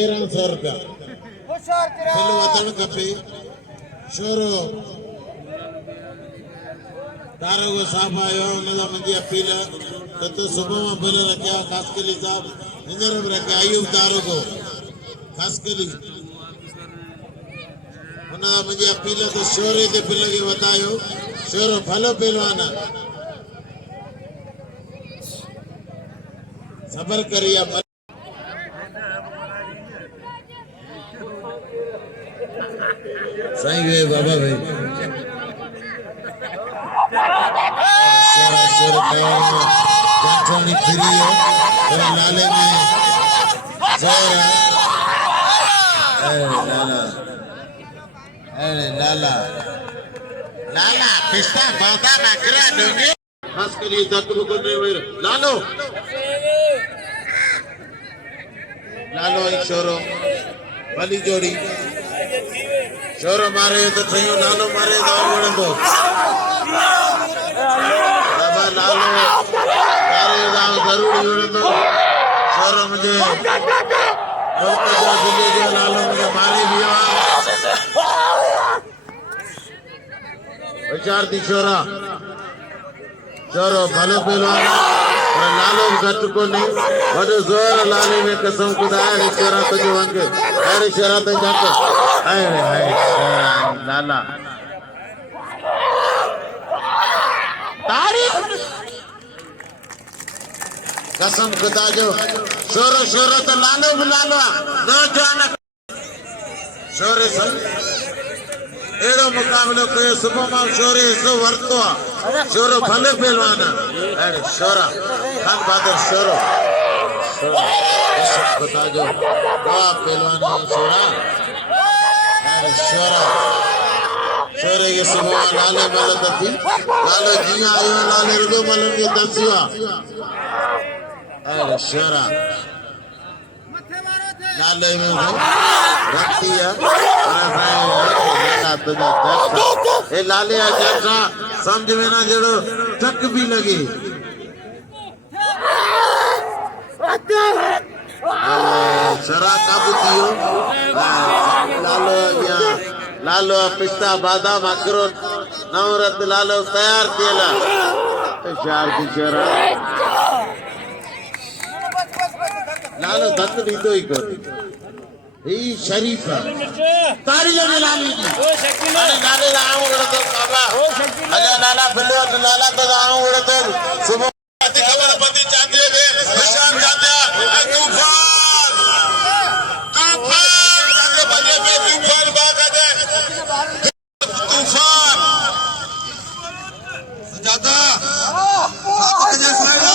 1300 रुपया किलो वधण खपे शोरो तारो को साहब आयो उनका मुझे अपील तो सुबह में बिल रखा खास करी साहब इंजर में रखे आयुब तारो को खास करी उनका मुझे अपील तो शोरे के बिल के बतायो शोरो भलो पहलवान सबर करिया सही है बाबा भाई शोरा शोर पैर में कंट्रोली फ्री है और लाले में जोर है अरे लाला लाला पिस्ता बादा मकरा दोगे खास करिए तत्व को नहीं लालो लालो एक शोरो भली जोड़ी शोरो मारे तो थयो लालो मारे तो वणंदो बाबा लालो मारे तो जरूरी वणंदो शोरो मुझे मुल्क जो दिल्ली जो लालो मुझे मारे भी विचार थी शोरा शोरो भलो पहलवान और लालो घट को नहीं वडो जोर लाले में कसम खुदा है शोरा तो जो वंग अरे शोरा तो जट हाय हाय लाला तारीफ कसम खुदा जो शोरो शोरो तो लालो बुलालो न जाना शोरे सन एड़ो मुकाबलो कोई सुबह में शोरे सो वरतो शोरो भले पहलवान अरे शोरा खान बहादुर शोरो शोरा खुदा जो दवा पहलवान शोरा अरे शोरा शोरे के सुबह लाले मलत थी लालो जी आयो लाले रुगो मलन के दसिया अरे शोरा लाले में रखती है ए लाले जैसा समझ में ना जड़ो चक भी लगे शरा काबूतियो लालो यहाँ लालो पिस्ता बादाम अखरोट नवरत लालो तैयार थियला शार की शरा लालो धक दीदो ही कोनी ही शरीफ तारी लेने लाली जी अरे लाले लाऊं उड़ते बाबा अरे लाला बिल्लो तो लाला तो लाऊं उड़ते सुबह पति खबर पति चाहते हैं निशान जाते हैं तूफान तूफान जाते बजे पे तूफान बागा दे तूफान सजादा साथ जैसा है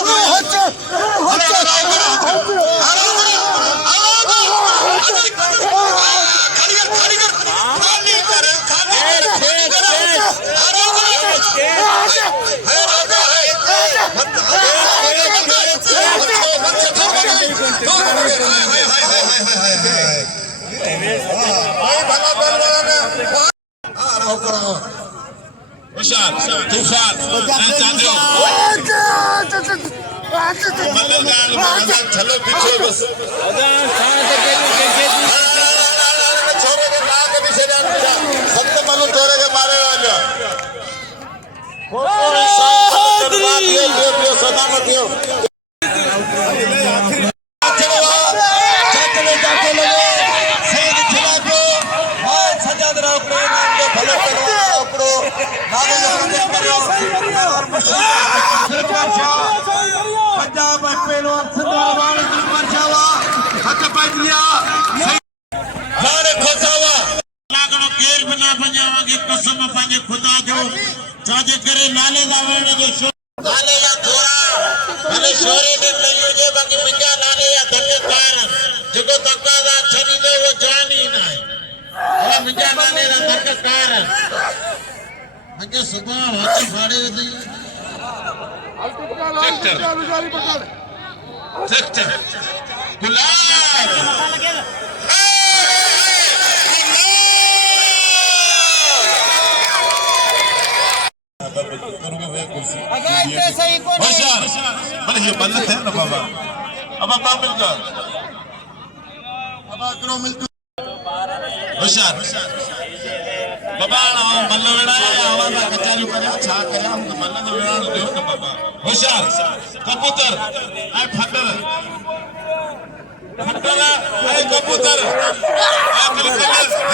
चलो पीछे बस छोरे के मां के पीछे सत्य मनु छोरे के मारे वाले सदामत हो कसम पंहिंजे खुदा जो छाजे करे लाले लावण जो लाले या थोड़ा भले शोरे दे कई हुजे बाकी मुंहिंजा लाले या धककार जेको धक्का दा छरी दे वो जान ही ना है मुंहिंजा लाले दा धककार मुंहिंजे सुबह हाथी फाड़े दी ट्रैक्टर गुलाब होशियार ये बल्लत है ना बाबा अब मिल जाओ अब होशियार बाबा मल्ल विड़ाया आवाज कचालू करे छा करे हम तो मल्ल विड़ाण दियो न बाबा होशियार कबूतर ऐ फटर फटर ऐ कबूतर ऐ बिल्कुल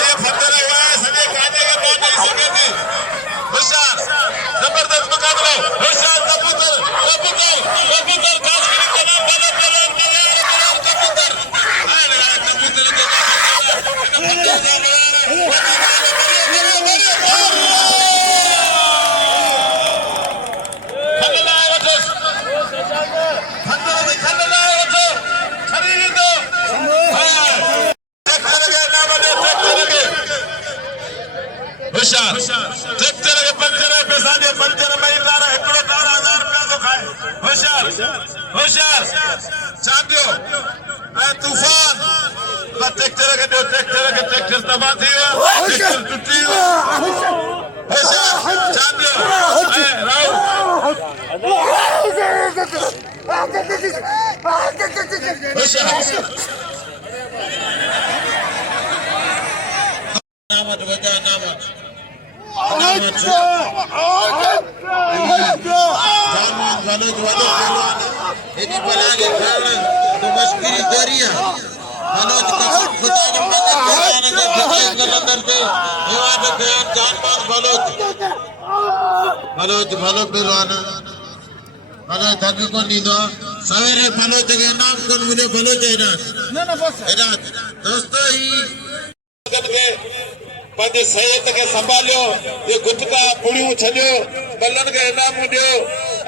ये फटर हुआ है सभी काटे के बात नहीं सके थी होशियार जबरदस्त मुकाबला होशियार कबूतर कबूतर कबूतर काशगिरी का नाम बना कबूतर अरे कबूतर के तूफान ट्रैक्टर तबाह थी ट्रैक्टर टूटी नामत वजह नामत मशकिरी गोरिया मनोज खुदा की मदद कलंदर से जानबाज मनोज मनोज पहलवान मनोज थकी को नींदो सवेरे मनोज के नाम को मुझे मनोज इराद दोस्तों ही पंहिंजे सिहत खे संभालियो ये गुटका पुड़ियूं छॾियो बलन खे इनाम ॾियो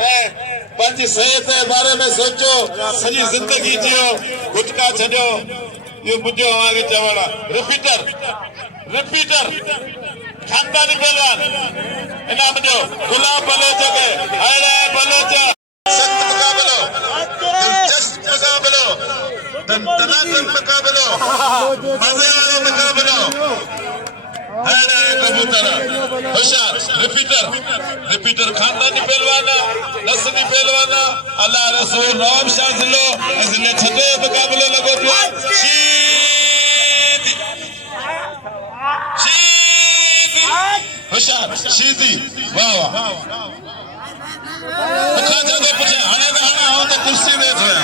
ऐं पंहिंजी सिहत जे बारे में सोचो सॼी ज़िंदगी जियो गुटका छॾियो इहो मुंहिंजो अव्हांखे चवणु आहे रिपीटर रिपीटर खानदानी पहलवान इनाम ॾियो गुलाम बलोच खे अहिड़ा बलोच सख़्त मुक़ाबिलो दिलचस्प मुक़ाबिलो तनातन मुक़ाबिलो मज़े वारो मुक़ाबिलो कबूतर होशियार रिपीटर रिपीटर खानदानी पहलवान नस्ली पहलवान अल्लाह रसूल नवाब शाह जिलो जिले छठे मुकाबले लगो पियो शीदी होशियार शीदी वाह वाह पुछा जादे पुछे हाणे तो हाणे हो तो कुर्सी दे थोया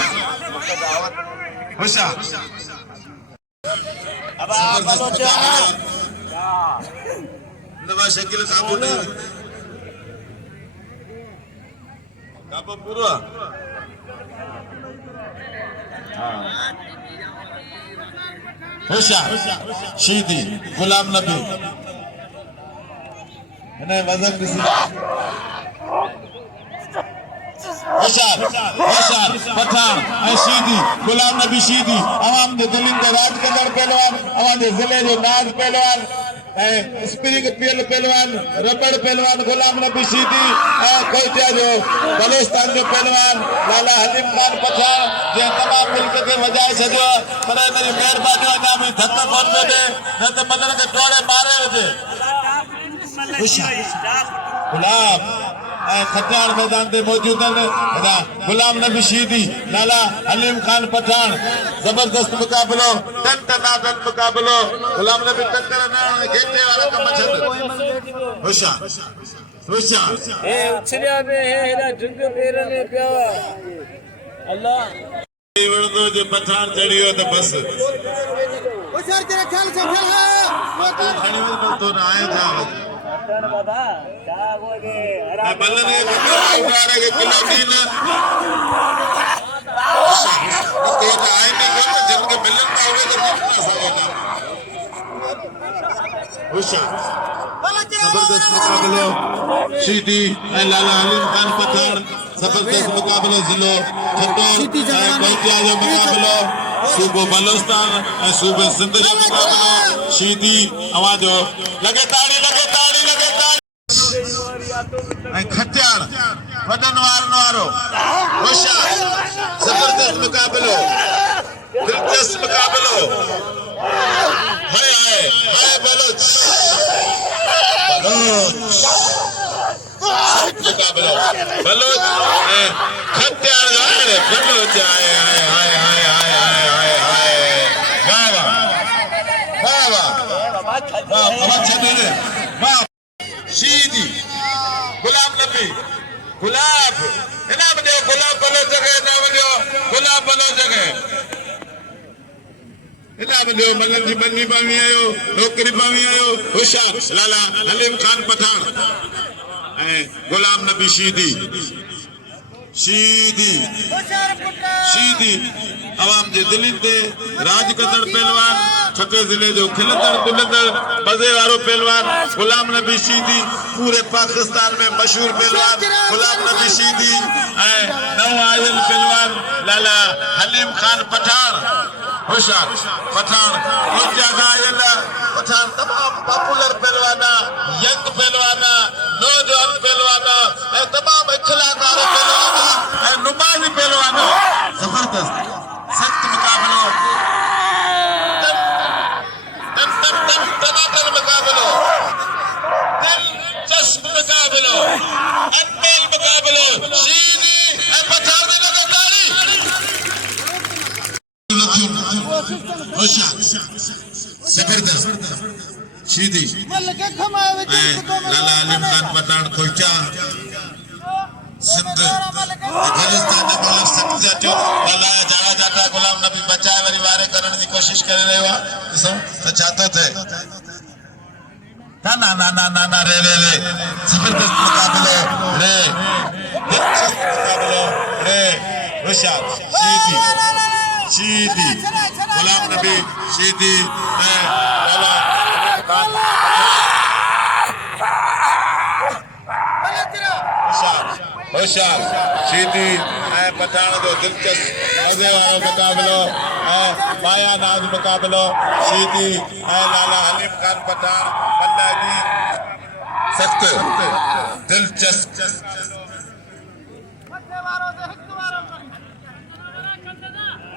होशियार अब आप नवा शकील काबूने काबू पूरा होशियार शीदी गुलाम नबी इन्हें वजन किसी होशियार होशियार पठान शीदी गुलाम नबी शीदी आवाम दे दिलिन के राज कंदड़ पहलवान आवाम दे जिले जो नाज पहलवान स्प्रिंग पहलवान रबड़ पहलवान गुलाम नबी शीदी कोयटा जो बलोचिस्तान जो पहलवान लाला हलीम खान पठान जे तमाम मिलक के वजाए छो पर मेरी मेहरबानी अञा भी धक कोन दे न तो मदन के टोड़े मारे वजे गुलाम खटियाण मैदान ते मौजूद गुलाम नबी शीदी लाला हलीम खान पठान जबरदस्त मुकाबलो टन टनाटन मुकाबलो गुलाम नबी टक्कर न घेटे वाला कम छद होशियार होशियार ए उछलिया में है हेरा झुंग पेर में पिया अल्लाह वणदो जे पठान चढ़ियो त बस होशियार तेरा ख्याल से खेल है खणी में तो ना आए था बाबा क्या बोले अरे बल्ले ने उतारे के किलो दिन तो आए नहीं को जब के मिलन का होवे तो कितना सारा होशियार जबरदस्त मुकाबलो शीदी लाला हलीम खान पठान जबरदस्त मुकाबलो जिलो छठो कोयटा जो मुकाबलो सूबो बलोचिस्तान सूबे सिंध जो मुकाबलो शीदी आवाजो लगे ताड़ी खटियाण वडन वारो होशियार जबरदस्त मुकाबलो दिलचस्प मुकाबलो हाय हाय हाय बलोच मुकाबलो बलोच खटियाण बलोच हाय हाय हाय हाय हाय हाय हाय वाह वाह शीदी गुलाब नबी गुलाब इनाम दो गुलाब बनो जगह इनाम दो गुलाब बनो जगह इनाम दो मल्लन जी बन्नी पावी आयो नौकरी पावी आयो होशियार लाला हलीम खान पठान गुलाम नबी शीदी शीदी शीदी आवाम जे दिल्ली ते राज कंदड़ पहलवान छके जिले जो खिलंदड़ दुलंदड़ मजे वारो पहलवान गुलाम नबी शीदी पूरे पाकिस्तान में मशहूर पहलवान गुलाम नबी शीदी नव आयल पहलवान लाला हलीम खान पठान होशियार पठान आयल पठान तमाम पॉपुलर पहलवाना यंग पहलवाना नौजवान पहलवाना तमाम इखलाकार पहलवाना नुमानी पहलवाना जबरदस्त सख्त मुकाबलो टनाटन मुकाबलो दिलचस्प मुकाबलो अनमेल मुकाबलो सीधी पठान में लगा गाड़ी होशियार जबरदस्त सीधी लाला हलीम खान पठान खोचा सिंध बलूचिस्तान में मार सकते जो लाला जाड़ा जाटा गुलाम नबी बचाए वरी वारे करण की कोशिश करे रहे हो ॾिसो त चाहतो थे ना ना ना ना ना ना रे रे रे जबरदस्त मुकाबलो रे दिलचस्प मुकाबलो रे होशियार सीधी सीधी गुलाम नबी सीधी लाला होशियार सीधी पठान जो दिलचस्प मजे वारो मुकाबलो माया नाज मुकाबलो सीधी लाला हलीम खान पठान मल्ला जी सख्त दिलचस्प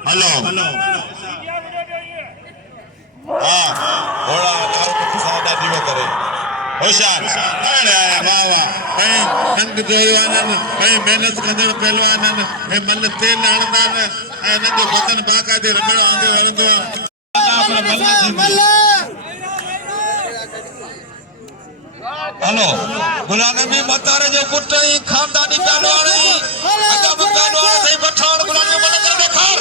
हेलो हाँ घोड़ा सादा जीव करे होशियार वाह वाह कई नंग जोड़वानन कई मेहनत कंदड़ पहलवानन मल तेल हणंदान हिननि जो बदन बाक़ाइदे रगड़ वांगुरु हलंदो हेलो गुलाम नबी मतारे जो पुट ही खानदानी पहलवान ही अजब पहलवान सही पठान गुलाम नबी मल कर देखार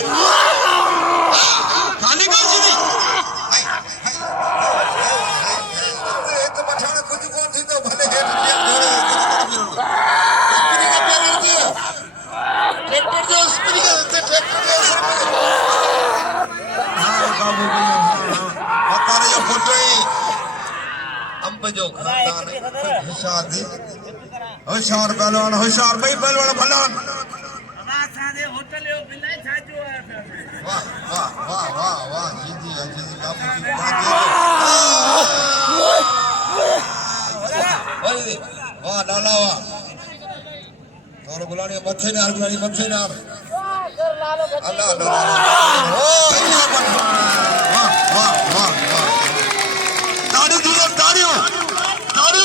खाली गई जी एक पठान कुछ कोन थी तो भले हेठ लिया ट्रैक्टर जो स्पीकर ते ट्रैक्टर जो हां बाबू मतारे जो पुट ही अंब जो खानदान होशियार दी होशियार पहलवान होशियार भाई पहलवान भलान सादे होटल यो बिल्ला छाजो वाह वाह वाह वाह वाह जी जी जी बाबू जी वाह लाला वाह और गुलानी मथे नार गुलानी मथे नार अल्लाह अल्लाह वाह वाह वाह ताड़ी दियो ताड़ियो ताड़ी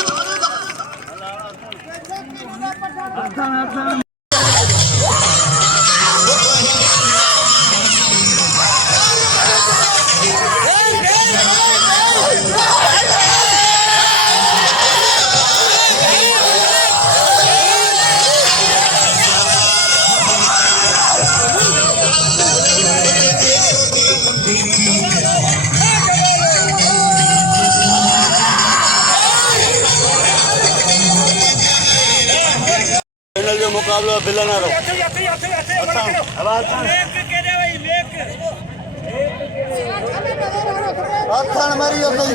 मुकाबला बिलन रो अखान मारी भाई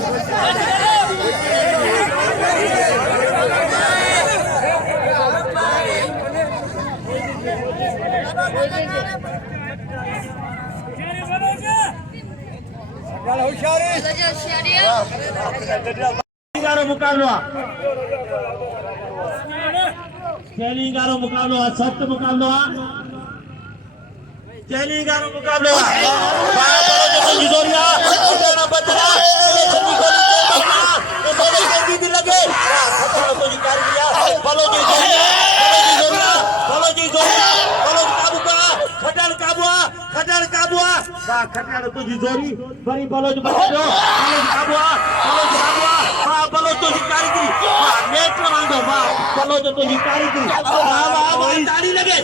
मुकाबला चैलिंगारो मुकाबलो सख्त मुकाबलो चैलिंगारो मुकाबलो जोरिया ना बचना छनी गोली के बोले के दीदी लगे तो निकाल दिया बोलो जी जोरिया बोलो जी काबू का खटल काबुआ खटल तुझी जोरी बड़ी बोलो जी बचा दो काबुआ चलो जो तुझी कारीगरी वाह वाह वाह ताली लगे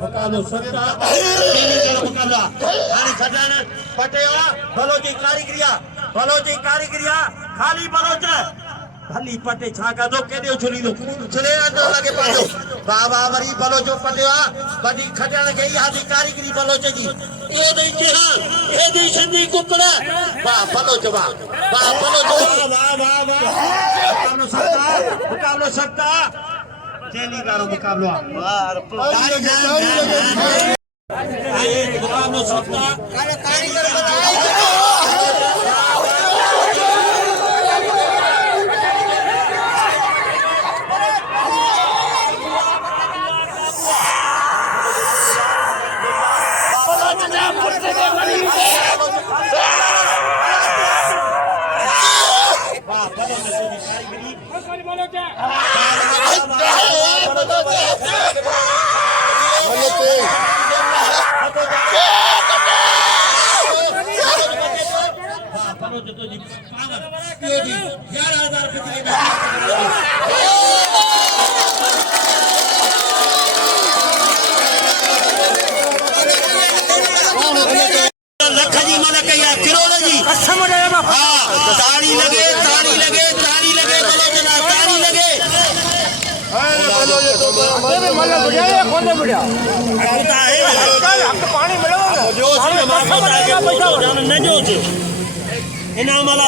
मुकाबलो सत्ता तीन जणो मुकाबला हाणे खजान पटेवा बलोची कारीगरी खाली बलोच भली पटे छा कदो केॾो छुलींदो छुले अंदर लगे पाछो वाह वाह वरी बलोचो पटेवा बड़ी खजान के इहा दी कारीगरी बलोच जी ए दई केहा ए दई सिंधी कुकड़ वाह बलोच वाह बलोच वाह वाह वाह मुकाबलो सत्ता चेली गारो मुकाबलो मुकाबलो सत्ता कारीगर ताली लगे इनाम वाला